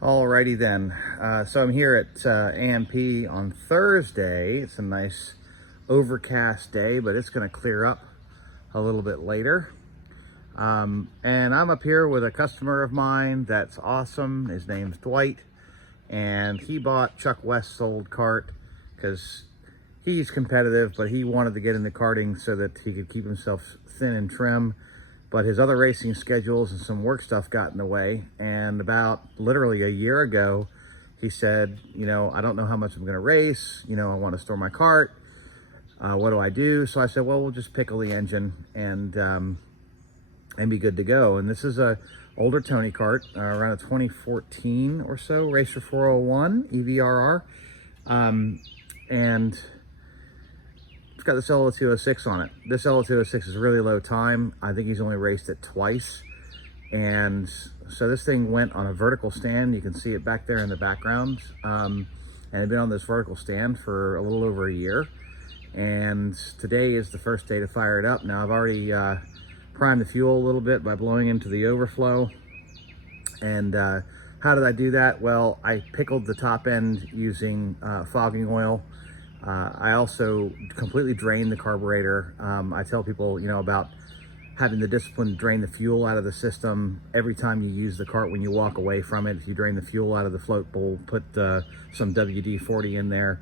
Alrighty then. So I'm here at AMP on Thursday. It's a nice overcast day, but it's going to clear up a little bit later. And I'm up here with a customer of mine that's awesome. His name's Dwight, and he bought Chuck West's old cart because he's competitive, but he wanted to get into karting so that he could keep himself thin and trim. But his other racing schedules and some work stuff got in the way. And about literally a year ago, he said, I don't know how much I'm going to race. I want to store my cart. What do I do? So I said, well, we'll just pickle the engine and be good to go. And this is a older Tony cart, around a 2014 or so, Racer 401 EVRR. And it's got this LO206 on it. This LO206 is really low time. I think he's only raced it twice. And so this thing went on a vertical stand. You can see it back there in the background. And it'd been on this vertical stand for a little over a year. And today is the first day to fire it up. Now I've already primed the fuel a little bit by blowing into the overflow. And how did I do that? Well, I pickled the top end using fogging oil. I also completely drained the carburetor. I tell people, about having the discipline to drain the fuel out of the system every time you use the cart. When you walk away from it, if you drain the fuel out of the float bowl, put some WD-40 in there.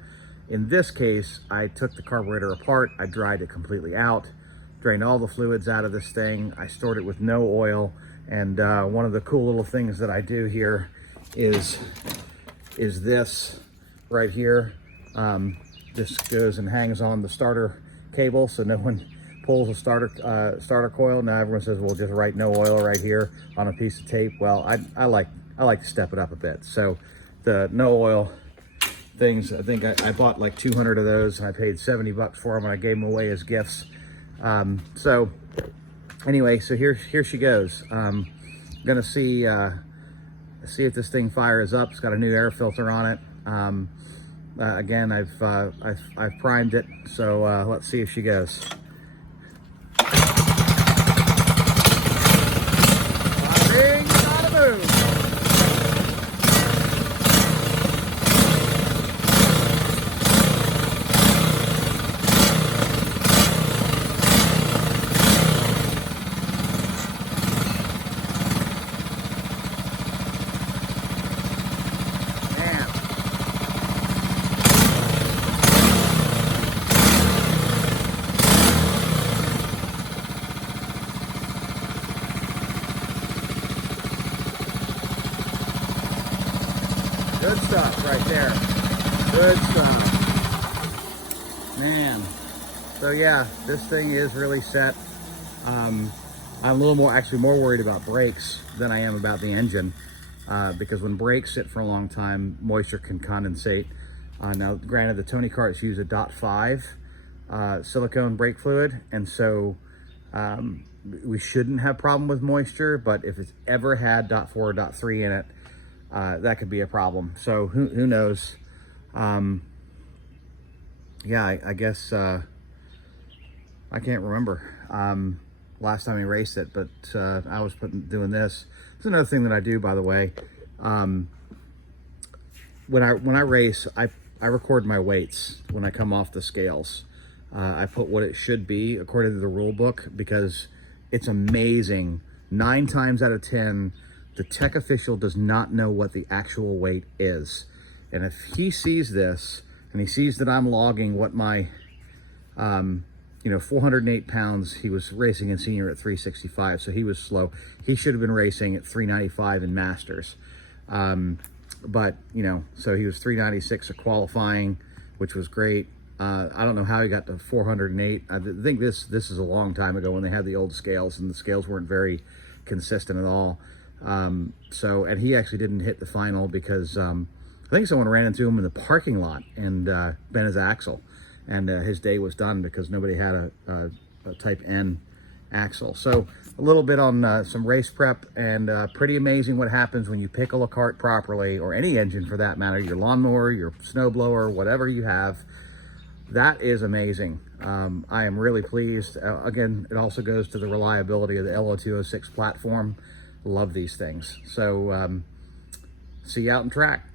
In this case, I took the carburetor apart. I dried it completely out, drained all the fluids out of this thing. I stored it with no oil. And one of the cool little things that I do here is this right here. This goes and hangs on the starter cable, so no one pulls a starter coil. Now everyone says, well, just write no oil right here on a piece of tape. Well, I like to step it up a bit. So the no oil things, I think I bought like 200 of those, and I paid 70 bucks for them, and I gave them away as gifts. So anyway, so here she goes. Gonna see if this thing fires up. It's got a new air filter on it. Again, I've primed it, so let's see if she goes. Ring, not a move. Good stuff right there. Good stuff. Man. So yeah, this thing is really set. I'm a little more worried about brakes than I am about the engine. Because when brakes sit for a long time, moisture can condensate. Now, granted, the Tony carts use a .5 silicone brake fluid, and so we shouldn't have problem with moisture, but if it's ever had .4 or .3 in it, that could be a problem. So who knows? Yeah, I guess I can't remember last time we raced it, but I was doing this. It's another thing that I do, by the way. When I race, I record my weights when I come off the scales. I put what it should be according to the rule book, because it's amazing. 9 times out of 10, the tech official does not know what the actual weight is. And if he sees this, and he sees that I'm logging what my, 408 pounds, he was racing in senior at 365, so he was slow. He should have been racing at 395 in Masters. But, so he was 396 at qualifying, which was great. I don't know how he got to 408. I think this is a long time ago when they had the old scales, and the scales weren't very consistent at all. And he actually didn't hit the final because I think someone ran into him in the parking lot and bent his axle, and his day was done because nobody had a Type N axle. So a little bit on some race prep, and pretty amazing what happens when you pickle a cart properly, or any engine for that matter, your lawnmower, your snowblower, whatever you have. That is amazing. I am really pleased. Again, it also goes to the reliability of the LO206 platform. Love these things. So See you out in track.